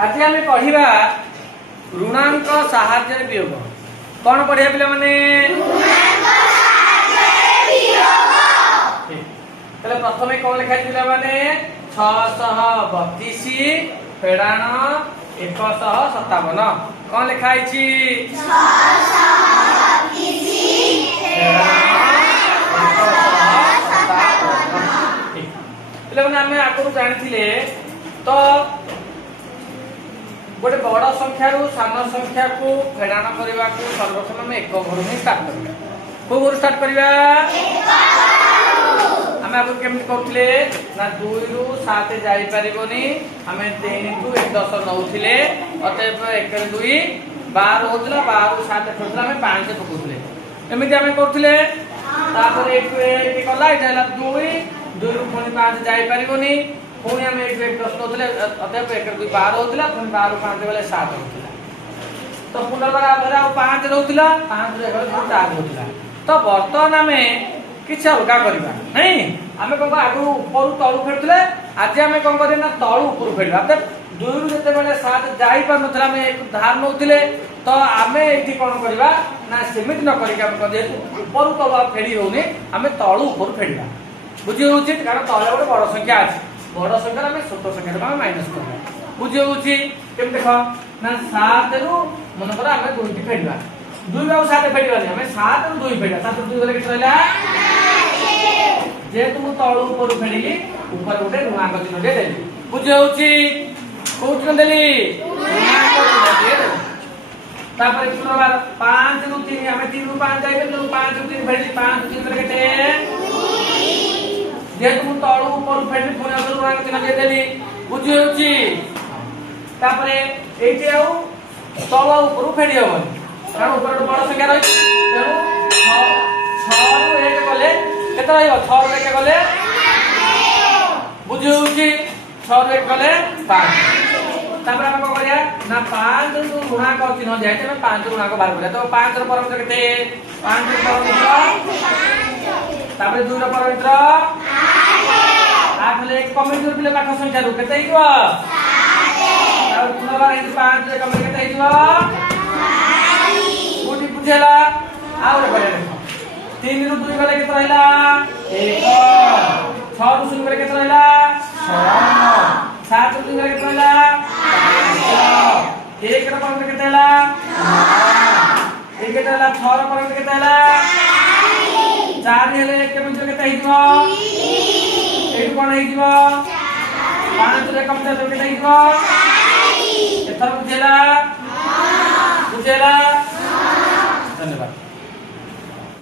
आज आम पढ़ा ऋणांक साहाय्य वियोग कौन पढ़िया पिला माने प्रथम कौन लिखा पिला माने 632 फेड़ाण 157 कौन लिखा आम आगुरी जानी तो गोटे बड़ संख्या सान संख्या को फेड़ाण करने को सर्वप्रथम आम एक घर ही स्टार्ट करवा को घर स्टार्ट करवा आम आगे केमती करते ना 2 रु 7 जापरनी आम 3 टू 1 10 नौले अतएव 1 2 12 होता 12 रु 7 फेरला आम 5 पकाउले एमती आम करते गला ये 2 2 रु 5 जापरनी पुणी आम 1 10 नौले अतएव 1 2 12 होता पुणी 12 रु 5 गले 7 होता तो पुनर्बार 5 रोला 5 रु 4 होता तो बर्तमान आम किसी अलग करवा नहीं आम कौन आगु ऊपर तलू फेरुले आज आम कौन करना तलू ऊपर फेरवा तो 2 रु जिते 7 जापार ना आम एक धार नौले तो आम ये कौन करवा ना सेमती न कर ऊपर तलू फेरी होनी आम तलू ऊपर फेरवा बुझी हूँ कारण तले गोटे बड़ संख्या अच्छी बड़ संख्या आम छोट संख्या माइनस करवा बुझी हूँ केम देख ना 7 रु मनकर आम 2 टी फेरवा 2 रु 7 फेरवानी आम 7 रु 2 फेरवा 7 रु 2 गले के रहा जेहेतु मुझे तलू ऊपर फेरिली ऊपर गोटे ऋणांक चिन्ह देली बुझे कौ चिन्ह देली तापर पुनर्बार 5 रु 3 आम 3 रु 5 जाए 5 रु 3 फेरिली 5 रु 3 केते जेहेतु मुझे तलू ऊपर फेरिली पुनः ऋणांक चिन्ह देली बुझे तापर एठी आउ तल ऊपर फेरी हबनी कारण ऊपर बड़ संख्या रही तेणु 6 रु 1 गले केते रहिबो 6 रु 1 गले बुझी 6 रु 1 गले 5 तापर हम को करिया ना 5 रु ऋणांक चिन्ह जाय ते 5 रु ऋणांक बाहर करिया तो 5 रु परमित्र केते 5 रु परमित्र तापर 2 रु परमित्र 8 ले एक कमी जोर पिले पाठ संख्या रु केते हिबो 7 तापर पुनर्बार 5 रे कमी केते हिबो 2 बुझी बुझेला आउ रे करिया 3 रु 2 गले केते रहिला 1 6 रु 0 गले केते रहिला 6 7 रु 2 गले केते रहिला 5 1 रो परमित्र केते हला 1 केते हला 6 रो परमित्र केते हला 4 हेले 1 के परमित्र केते हिजो 1 कोन हिजो 5 रे कम केते हिजो